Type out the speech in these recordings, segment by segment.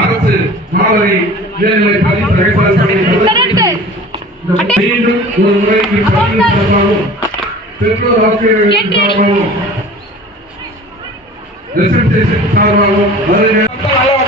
அரசு மாணவி மேல்நிலை பள்ளி மீண்டும் ஒரு முறைக்கு சார்பாகவும் பெற்றோர் ஆசிரியர்கள் சார்பாகவும் சார்பாகவும்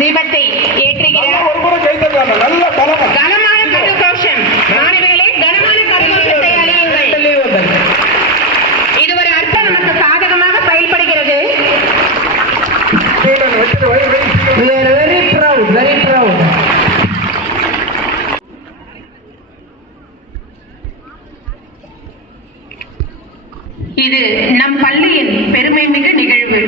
தீபத்தை ஏற்றுகிறார். கனமான கரகோஷம் மாணவர்களே, கனமான கரகோஷத்தை அழியுங்கள். இது ஒரு அர்த்தம் நமக்கு சாதகமாக செயல்படுகிறது. இது நம் பள்ளியின் பெருமை மிகு நிகழ்வு.